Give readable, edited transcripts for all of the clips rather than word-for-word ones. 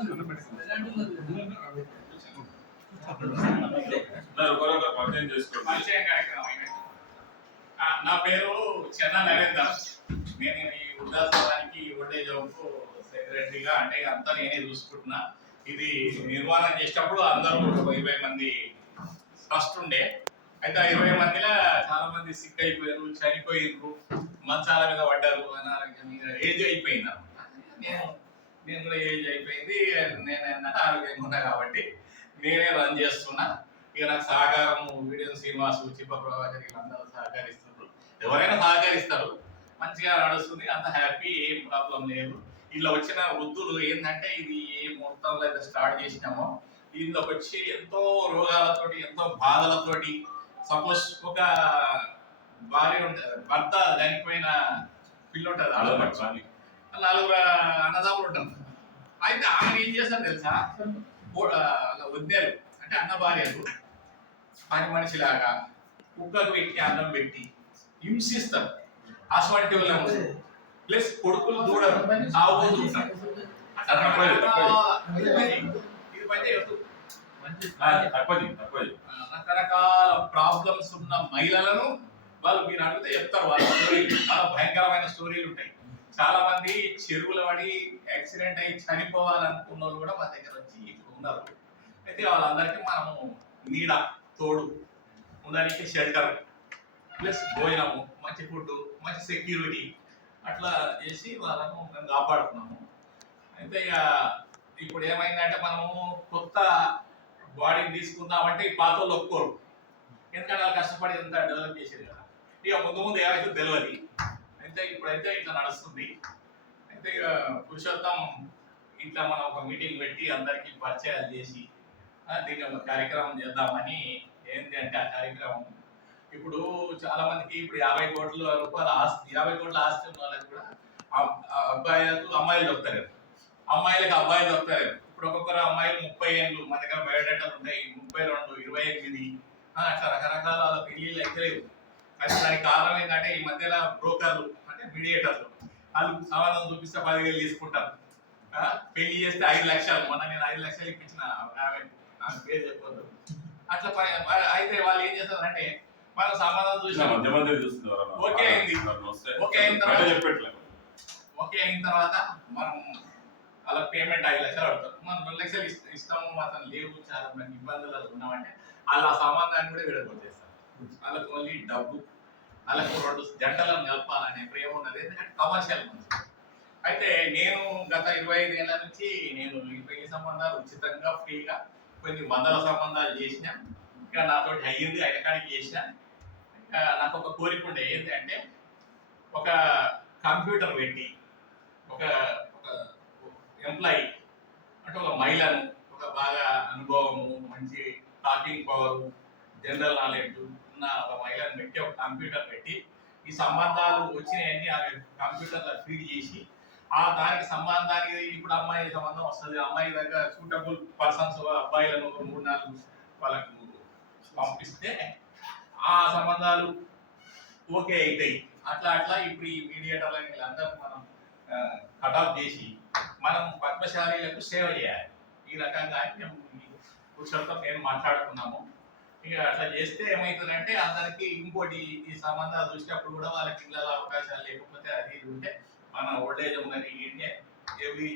నా పేరు చెన్నా నరేందర్. నేను ఈ వృద్ధాశ్రమానికి ఓల్డేజ్ హోమ్ సెక్రటరీగా అంటే అంతా నేనే చూసుకుంటున్నా. ఇది నిర్మాణం చేసేటప్పుడు అందరూ 20 మంది ట్రస్ట్ ఉండే. అయితే ఆ 20 మందిలో చాలా మంది సిక్ అయిపోయారు, చనిపోయారు, మంచాల మీద పడ్డారు, అనారోగ్యం ఏజ్ అయిపోయింది అనమాట. నేను కూడా ఏజ్ అయిపోయింది. నేను ఏంటంటే ఆరోగ్యంగా ఉన్నా కాబట్టి నేనే రన్ చేస్తున్నా. ఇక నాకు సహకారం వీడియో శ్రీనివాసు, చిప్ప ప్రభాకర్ వీళ్ళందరూ సహకరిస్తున్నారు. ఎవరైనా సహకరిస్తారు, మంచిగా నడుస్తుంది, అంత హ్యాపీ, ఏం ప్రాబ్లం లేదు. ఇలా వచ్చిన వృద్ధులు ఏంటంటే ఇది ఏ మొత్తంలో అయితే స్టార్ట్ చేసినామో దీనిలోకి వచ్చి ఎంతో రోగాలతోటి, ఎంతో బాధలతోటి, సపోజ్ ఒక భార్య ఉంటుంది, భర్త చనిపోయిన పిల్ల ఉంటుంది, నలుగురు అన్నదమ్ములు ఉంటారు. అయితే ఆమె ఏం చేస్తారు తెలుసా, వద్దారు అంటే అన్న భార్యలు పని మనిషిలాగా కుక్కకు పెట్టి అన్నం పెట్టి హింసిస్తారు. అటువంటి వాళ్ళు ప్లస్ కొడుకులు దూడరు, రకరకాల ప్రాబ్లమ్స్ ఉన్న మహిళలను వాళ్ళు మీరు అడిగితే చెప్తారు. వాళ్ళ స్టోరీలు చాలా భయంకరమైన స్టోరీలు ఉంటాయి. చాలా మంది చెరువుల పడి యాక్సిడెంట్ అయ్యి చనిపోవాలనుకున్న వాళ్ళు కూడా మా దగ్గర వచ్చి ఇప్పుడు ఉన్నారు. అయితే వాళ్ళందరికీ మనము నీడ, తోడు ఉండడానికి షెల్టర్ ప్లస్ భోజనము, మంచి ఫుడ్, మంచి సెక్యూరిటీ అట్లా చేసి వాళ్ళను మేము కాపాడుతున్నాము. అయితే ఇక ఇప్పుడు ఏమైందంటే మనము కొత్త బాడీని తీసుకుందామంటే ఈ పాత వాళ్ళు ఒప్పుకోరు. ఎందుకంటే వాళ్ళు కష్టపడి ఎంత డెవలప్ చేసేది కదా. ఇక ముందు ముందు ఏమైతే తెలియదు. అయితే ఇప్పుడైతే ఇట్లా నడుస్తుంది. అయితే ఇక పురుషోత్తం ఇట్లా మనం ఒక మీటింగ్ పెట్టి అందరికీ పరిచయాలు చేసి దీన్ని ఒక కార్యక్రమం చేద్దామని. ఏంటి అంటే ఆ కార్యక్రమం ఇప్పుడు చాలా మందికి ఇప్పుడు 50 కోట్ల రూపాయల ఆస్తి, 50 కోట్ల ఆస్తి ఉన్న వాళ్ళకి కూడా అబ్బాయిలకు అమ్మాయిలు దొరుకుతారు, అమ్మాయిలకు అబ్బాయిలు దొరుకుతారు. ఇప్పుడు ఒక్కొక్కరు అమ్మాయిలు 30 ఏళ్ళు మన దగ్గర బయోడేటాలు ఉంటాయి, 32, 28 అట్లా రకరకాల వాళ్ళ పెళ్లిళ్ళు అయితే లేవు. అయితే దానికి కారణం ఏంటంటే ఈ మధ్యలో బ్రోకర్లు అంటే మీడియేటర్లు వాళ్ళు సంబంధం చూపిస్తే 10,000 తీసుకుంటారు. పెళ్లి చేస్తే 5 లక్షలు. మొన్న నేను 5 లక్షలు ఇప్పించిన, నాకు పేరు చెప్పొద్దు. అట్లా అయితే వాళ్ళు ఏం చేస్తారంటే మన సంబంధం చూసి ఓకే అయింది, ఓకే అయిన తర్వాత మనం వాళ్ళకి పేమెంట్ 5 లక్షలు అడుగుతారు. మనం 2 లక్షలు ఇస్తాము, అతను లేవు, చాలా మంది ఇబ్బందులు ఉన్నామంటే వాళ్ళ సంబంధాన్ని కూడా విడగొట్టేస్తారు. వాళ్ళకి ఓన్లీ డబ్బు, వాళ్ళకు 2 జంటలను కలపాలనే ప్రేమ ఉన్నది. ఎందుకంటే కమర్షియల్ మనిషి. అయితే నేను గత 25 ఏళ్ళ నుంచి నేను ఈ పెళ్లి సంబంధాలు ఉచితంగా ఫ్రీగా కొన్ని వందల సంబంధాలు చేసిన. ఇంకా నాతోటి అయ్యింది, అయిన కాడికి చేసిన. నాకు ఒక కోరిక ఉండే, ఏంటి అంటే ఒక కంప్యూటర్ పెట్టి ఒక ఎంప్లాయీ అంటే ఒక మహిళను, ఒక బాగా అనుభవము, మంచి టాకింగ్ పవర్, జనరల్ నాలెడ్జ్ ఉన్న ఒక మహిళను పెట్టి ఒక కంప్యూటర్ పెట్టి ఈ సంబంధాలు వచ్చినాయని ఆ కంప్యూటర్లో ఫీడ్ చేసి దానికి సంబంధానికి ఇప్పుడు అమ్మాయి సంబంధం వస్తుంది, అమ్మాయి దగ్గర సూటబుల్ పర్సన్స్ అబ్బాయిలను ఒక 3-4 వాళ్ళకు పంపిస్తే ఆ సంబంధాలు ఓకే అవుతాయి. అట్లా ఇప్పుడు ఈ మీడియేటర్లని వీళ్ళందరూ మనం కటాఫ్ చేసి మనం పద్మశాలీలకు సేవ చేయాలి. ఈ రకంగా మేము పురుషులతో నేను మాట్లాడుకున్నాము. ఇక అట్లా చేస్తే ఏమవుతుందంటే అందరికి ఇంకోటి ఈ సంబంధాలు చూసినప్పుడు కూడా వాళ్ళకి ఇళ్ళ అవకాశాలు లేకపోతే అది ఇది ఉంటే మన ఓల్డేజ్ ఉందని ఎవ్రీ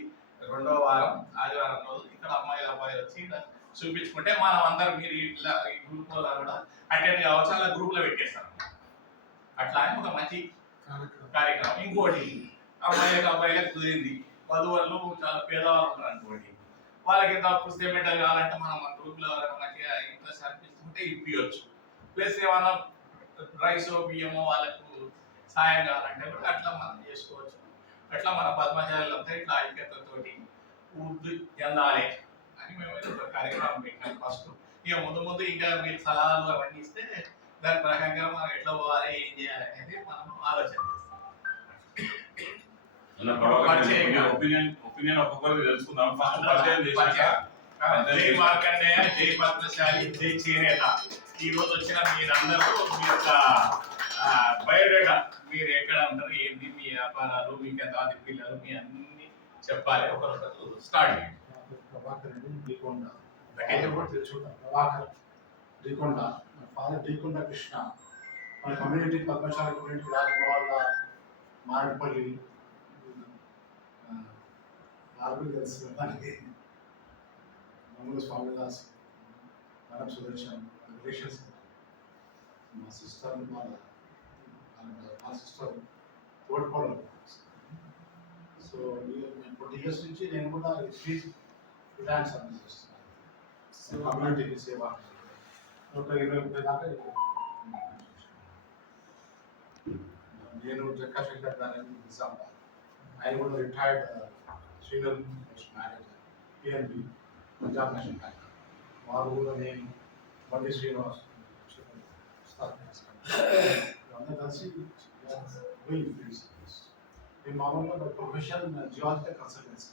2వ వారం ఆదివారం రోజు ఇక్కడ అమ్మాయిలు అబ్బాయిలు వచ్చి చూపించుకుంటే మనం అందరం మీరు ఇట్లా ఈ గ్రూప్ లో కూడా అటెండ్ కావచ్చు. అలా గ్రూప్ లో పెట్టేస్తాం. అట్లా అని ఒక మంచి కార్యక్రమం. ఇంకోటి అమ్మాయిలకు అబ్బాయిలకు కుదిరింది, వధువులు చాలా పేదవాళ్ళు ఉన్నారు అనుకోండి, వాళ్ళకి తప్పు పేమెంట్ కావాలంటే మనం మన గ్రూప్ లో మంచిగా ఇంట్రెస్ట్ అనిపిస్తుంటే ఇప్పించవచ్చు. ప్లస్ ఏమన్నా రైస్ బియ్యమో వాళ్ళకు సాయం కావాలంటే కూడా అట్లా మనం చేసుకోవచ్చు. అట్లా మన పద్మశాలంతా ఇట్లా ఐక్యతతోటి వృద్ధి చెందాలి అని మేము ఒక కార్యక్రమం పెట్టాం ఫస్ట్. ఇక ముందు ఇంకా మీరు సలహాలు అవన్నీ ఇస్తే దాని ప్రకారంగా మనం ఎట్లా పోవాలి, ఏం చేయాలి అనేది మనం ఆలోచన చేస్తాం. జై మార్కండేయ, జై పద్మశాలి, జై చేనేత. ఈ రోజు వచ్చిన మీరందరూ మీ యొక్క బయోడేటా, మీరు ఎక్కడ ఉంటారు, ఏంటి మీ వ్యాపారాలు, మీకు ఎంత పిల్లలు, మీ అన్ని చెప్పాలి. ఒకరొకరు స్టార్ట్ చేయండి. ప్రభాకర్ అని డీకొండ ఆయన కూడా తెలుసుకుంటాం ప్రభాకర్ డీకొండ మా ఫాదర్ డీకొండ కృష్ణ మన కమ్యూనిటీ పద్మశాల కమ్యూనిటీ రాజమహల్ మారడపల్లి ఆర్మీ తెలుసు మనకి మమ్మల్ని స్వామిదాస్ మనం సుదర్శన్ రిలేషన్స్ మా సిస్టర్ మా సిస్టర్ తోడ్పడడం సో 20 years నుంచి నేను కూడా ఫ్రీలాన్స్ సర్వీస్ చేస్తున్నాను కమ్యూనిటీకి సేవ 120 దాకా నేను జక్కా శంకర్ గారు నిజామాబాద్ ఆయన కూడా retired senior manager PNB Punjab national bank వారు కూడా నేను బండి శ్రీనివాస్ అందరూ కలిసి మేము మామూలుగా professional geological consultancy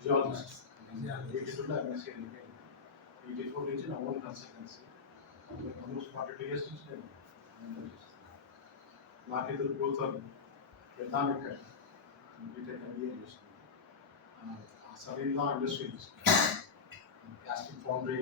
geologist MSc ఈ డిఫోర్ నుంచి నా ఓన్ కన్సల్టెన్సీ ఆల్మోస్ట్ 42 years నుంచి నేను నాకు ఇద్దరు కూతురు పెద్దామె బీటెక్ ఎంబీఏ చేస్తున్నాను సలీంలా ఇండస్ట్రీ తీసుకున్నాను ప్లాస్టిక్ ఫౌండరీ